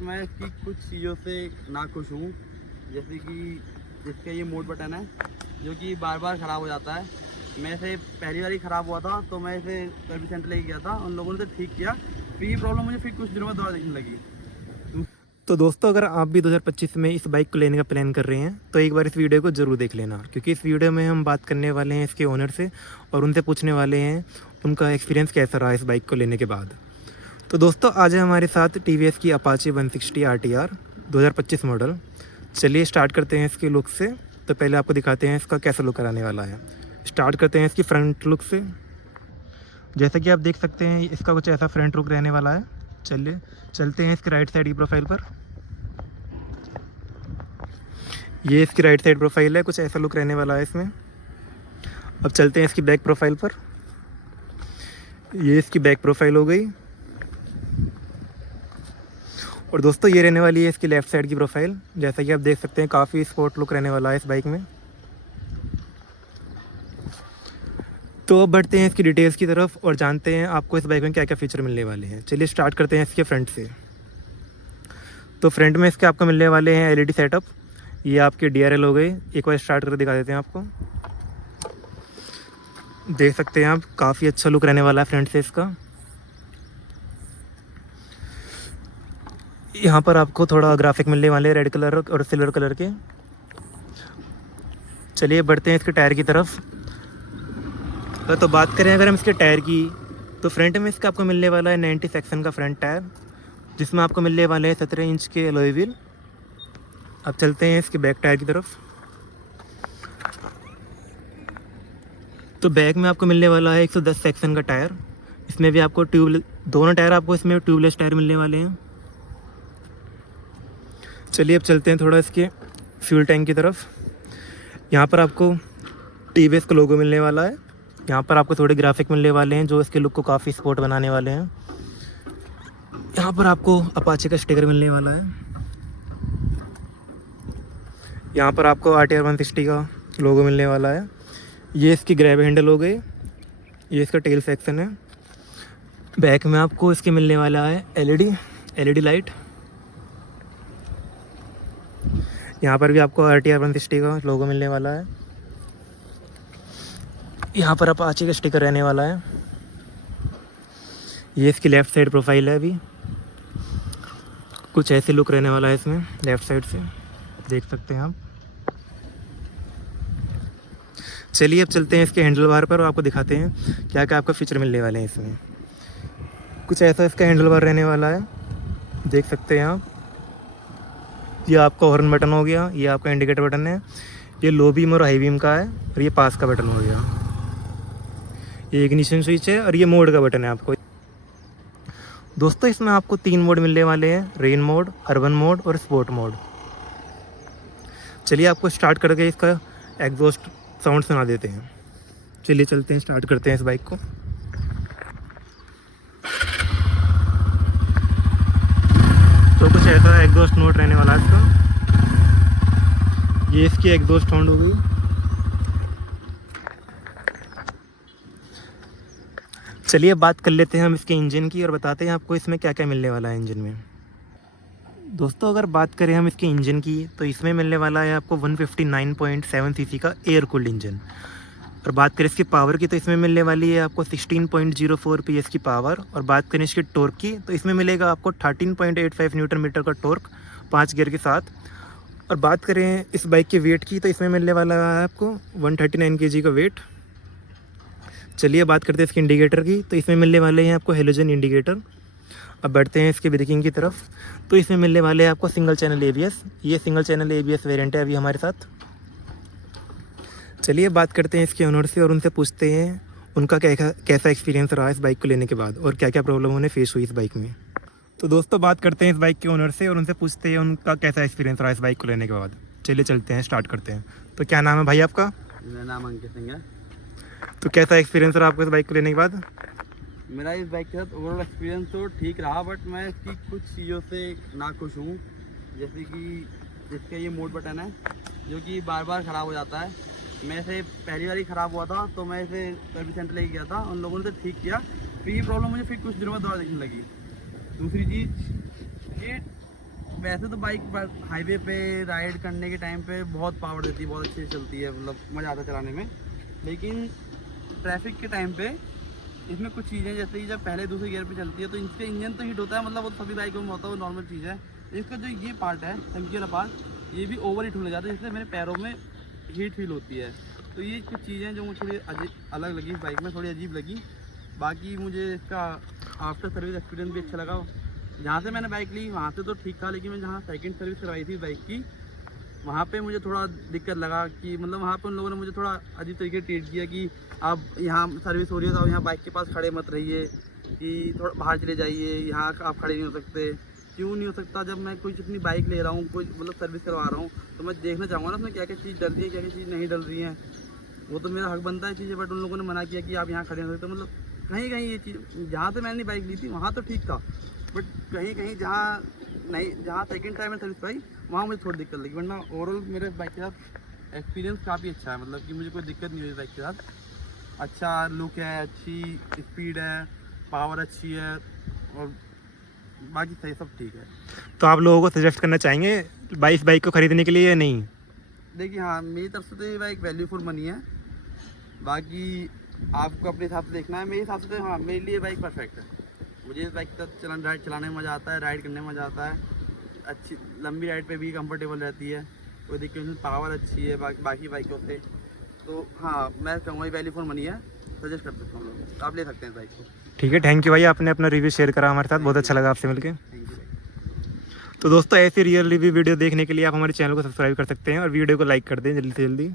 मैं इसकी कुछ चीज़ों से नाखुश हूँ। जैसे कि इसका ये मोड बटन है जो कि बार बार ख़राब हो जाता है। मैं इसे पहली बार ही ख़राब हुआ था तो मैं इसे सर्विस सेंटर लेके गया था, उन लोगों ने इसे ठीक किया। फिर ये प्रॉब्लम मुझे फिर कुछ दिनों बाद दोबारा दिखने लगी। तो दोस्तों, अगर आप भी 2025 में इस बाइक को लेने का प्लान कर रहे हैं तो एक बार इस वीडियो को ज़रूर देख लेना, क्योंकि इस वीडियो में हम बात करने वाले हैं इसके ओनर से और उनसे पूछने वाले हैं उनका एक्सपीरियंस कैसा रहा इस बाइक को लेने के बाद। तो दोस्तों, आज है हमारे साथ टीवीएस की अपाचे 160 RTR 2025 मॉडल। चलिए स्टार्ट करते हैं इसके लुक से। तो पहले आपको दिखाते हैं इसका कैसा लुक कराने वाला है। स्टार्ट करते हैं इसकी फ्रंट लुक से। जैसा कि आप देख सकते हैं इसका कुछ ऐसा फ्रंट लुक रहने वाला है। चलिए चलते हैं इसके राइट साइड की प्रोफाइल पर। ये इसकी राइट साइड प्रोफाइल है, कुछ ऐसा लुक रहने वाला है इसमें। अब चलते हैं इसकी बैक प्रोफाइल पर। ये इसकी बैक प्रोफाइल हो गई। और दोस्तों, ये रहने वाली है इसकी लेफ़्ट साइड की प्रोफाइल। जैसा कि आप देख सकते हैं काफ़ी स्पोर्ट लुक रहने वाला है इस बाइक में। तो अब बढ़ते हैं इसकी डिटेल्स की तरफ और जानते हैं आपको इस बाइक में क्या क्या फ़ीचर मिलने वाले हैं। चलिए स्टार्ट करते हैं इसके फ्रंट से। तो फ्रंट में इसके आपको मिलने वाले हैं LED सेटअप। ये आपके DRL हो गए। एक बार स्टार्ट करके दिखा देते हैं आपको। देख सकते हैं आप काफ़ी अच्छा लुक रहने वाला है फ्रंट से इसका। यहाँ पर आपको थोड़ा ग्राफिक मिलने वाले हैं रेड कलर और सिल्वर कलर के। चलिए बढ़ते हैं इसके टायर की तरफ। तो बात करें अगर हम इसके टायर की, तो फ्रंट में इसका आपको मिलने वाला है 90 सेक्शन का फ्रंट टायर, जिसमें आपको मिलने वाले हैं 17 इंच के अलॉय व्हील। अब चलते हैं इसके बैक टायर की तरफ। तो बैक में आपको मिलने वाला है 110 सेक्शन का टायर। इसमें भी आपको दोनों टायर आपको इसमें ट्यूबलेस टायर मिलने वाले हैं। चलिए अब चलते हैं थोड़ा इसके फ्यूल टैंक की तरफ। यहाँ पर आपको TVS का लोगो मिलने वाला है। यहाँ पर आपको थोड़े ग्राफिक मिलने वाले हैं जो इसके लुक को काफ़ी स्पोर्ट बनाने वाले हैं। यहाँ पर आपको अपाचे का स्टिकर मिलने वाला है। यहाँ पर आपको RTR 160 का लोगो मिलने वाला है। ये इसकी ग्रैब हैंडल हो गई। ये इसका टेल सेक्शन है। बैक में आपको इसके मिलने वाला है LED लाइट। यहाँ पर भी आपको RTR 160 का लोगो मिलने वाला है। यहाँ पर अपाचे का स्टिकर रहने वाला है। ये इसकी लेफ़्ट साइड प्रोफाइल है। अभी कुछ ऐसे लुक रहने वाला है इसमें लेफ़्ट साइड से, देख सकते हैं आप। चलिए अब चलते हैं इसके हैंडल बार पर और आपको दिखाते हैं क्या क्या आपको फीचर मिलने वाले हैं इसमें। कुछ ऐसा इसका हैंडल बार रहने वाला है, देख सकते हैं आप। ये आपका हॉर्न बटन हो गया, ये आपका इंडिकेटर बटन है, ये लो बीम और हाई बीम का है, और ये पास का बटन हो गया। ये इग्निशन स्विच है और ये मोड का बटन है आपको। दोस्तों, इसमें आपको 3 मोड मिलने वाले हैं, रेन मोड, अर्बन मोड और स्पोर्ट मोड। चलिए आपको स्टार्ट करके इसका एग्जॉस्ट साउंड सुना देते हैं। चलिए चलते हैं, स्टार्ट करते हैं इस बाइक को। तो कुछ ऐसा एग्जॉस्ट नोट रहने वाला है इसका। ये इसकी एग्जॉस्ट साउंड हो गई। चलिए बात कर लेते हैं हम इसके इंजन की और बताते हैं आपको इसमें क्या क्या मिलने वाला है इंजन में। दोस्तों, अगर बात करें हम इसके इंजन की, तो इसमें मिलने वाला है आपको 159.7 सीसी का एयर कूल्ड इंजन। और बात करें इसकी पावर की, तो इसमें मिलने वाली है आपको 16.04 PS की पावर। और बात करें इसकी टॉर्क की, तो इसमें मिलेगा आपको 13.85 न्यूटन मीटर का टॉर्क 5 गियर के साथ। और बात करें इस बाइक के वेट की, तो इसमें मिलने वाला है आपको 139 kg का वेट। चलिए बात करते हैं इसके इंडिकेटर की, तो इसमें मिलने वाले हैं आपको हेलोजन इंडिकेटर। अब बढ़ते हैं इसके ब्रेकिंग की तरफ, तो इसमें मिलने वाले हैं आपको सिंगल चैनल ABS। ये सिंगल चैनल ABS वेरिएंट है अभी हमारे साथ। चलिए बात करते हैं इसके ओनर से और उनसे पूछते हैं उनका कैसा एक्सपीरियंस रहा इस बाइक को लेने के बाद और क्या क्या प्रॉब्लम उन्हें फेस हुई इस बाइक में। तो दोस्तों, बात करते हैं इस बाइक के ओनर से और उनसे पूछते हैं उनका कैसा एक्सपीरियंस रहा इस बाइक को लेने के बाद। चलिए चलते हैं, स्टार्ट करते हैं। तो क्या नाम है भाई आपका? मेरा नाम अंकित सिंह है। तो कैसा एक्सपीरियंस रहा आपको इस बाइक को लेने के बाद? मेरा इस बाइक के साथ ओवरऑल एक्सपीरियंस तो ठीक रहा, बट मैं इसकी कुछ चीज़ों से नाखुश हूँ। जैसे कि इसका ये मोड बटन है जो कि बार बार ख़राब हो जाता है। मैं इसे पहली बार ही ख़राब हुआ था तो मैं इसे सर्विस सेंटर लेके गया था, उन लोगों ने इसे ठीक किया। फिर ये प्रॉब्लम मुझे फिर कुछ दिनों बाद दोबारा दिखने लगी। दूसरी चीज़, ये वैसे तो बाइक हाईवे पे राइड करने के टाइम पे बहुत पावर देती है, बहुत अच्छी चलती है, मतलब मज़ा आता है चलाने में। लेकिन ट्रैफिक के टाइम पे इसमें कुछ चीज़ें जैसे कि जब पहले दूसरे गियर पे चलती है तो इसका इंजन तो हीट होता है, मतलब वो सभी बाइकों में होता है, वो नॉर्मल चीज़ है। इसका जो ये पार्ट है टंकी वाला पार्ट, ये भी ओवर हीट होने जाता है, इसलिए मेरे पैरों में हीट फील होती है। तो ये कुछ चीज़ें जो मुझे थोड़ी अलग लगी इस बाइक में, थोड़ी अजीब लगी। बाकी मुझे इसका आफ्टर सर्विस एक्सपीरियंस भी अच्छा लगा। जहाँ से मैंने बाइक ली वहाँ से तो ठीक था, लेकिन मैं जहाँ सेकंड सर्विस करवाई थी बाइक की, वहाँ पे मुझे थोड़ा दिक्कत लगा कि मतलब वहाँ पे उन लोगों ने मुझे थोड़ा अजीब तरीके से ट्रीट किया कि आप यहाँ सर्विस हो रही है तो आप यहाँ बाइक के पास खड़े मत रहिए, कि थोड़ा बाहर चले जाइए, यहाँ आप खड़े नहीं हो सकते। क्यों नहीं हो सकता? जब मैं कोई अपनी बाइक ले रहा हूँ, कोई मतलब सर्विस करवा रहा हूँ, तो मैं देखना चाहूँगा ना उसमें क्या क्या चीज़ डल रही है, क्या क्या चीज़ नहीं डल रही है। वो तो मेरा हक बनता है चीज़ें, बट उन लोगों ने मना किया कि आप यहाँ खड़े हो सकते। मतलब कहीं कहीं ये चीज़, जहाँ से मैंने बाइक ली थी वहाँ तो ठीक था, बट कहीं कहीं जहाँ नहीं, जहाँ सेकंड टाइम में सर्विस कराई वहाँ मुझे थोड़ी दिक्कत लगी। वरना ओवरऑल मेरे बाइक के साथ एक्सपीरियंस काफ़ी अच्छा है, मतलब कि मुझे कोई दिक्कत नहीं हुई बाइक के साथ। अच्छा लुक है, अच्छी स्पीड है, पावर अच्छी है, और बाकी सही सब ठीक है। तो आप लोगों को सजेस्ट करना चाहेंगे इस बाइक को ख़रीदने के लिए या नहीं? देखिए हाँ, मेरी तरफ से तो ये बाइक वैल्यू फॉर मनी है। बाकी आपको अपने हिसाब से देखना है। मेरे हिसाब से तो हाँ, मेरे लिए बाइक परफेक्ट है। मुझे इस बाइक का चलाने में मज़ा आता है, राइड करने में मज़ा आता है। अच्छी लंबी राइड पे भी कंफर्टेबल रहती है, कोई दिक्कत नहीं, पावर अच्छी है बाकी बाइकों से। तो हाँ, मैं कहूँगा ये वैल्यू फॉर मनी है, सजेस्ट कर सकता हूँ लोग, तो आप ले सकते हैं इस बाइक को। ठीक है, थैंक यू भाई, आपने अपना रिव्यू शेयर करा हमारे साथ, बहुत अच्छा लगा आपसे मिलकर। थैंक यू भाई। तो दोस्तों ऐसी रियल रिव्यू वीडियो देखने के लिए आप हमारे चैनल को सब्सक्राइब कर सकते हैं और वीडियो को लाइक कर दें जल्दी से जल्दी।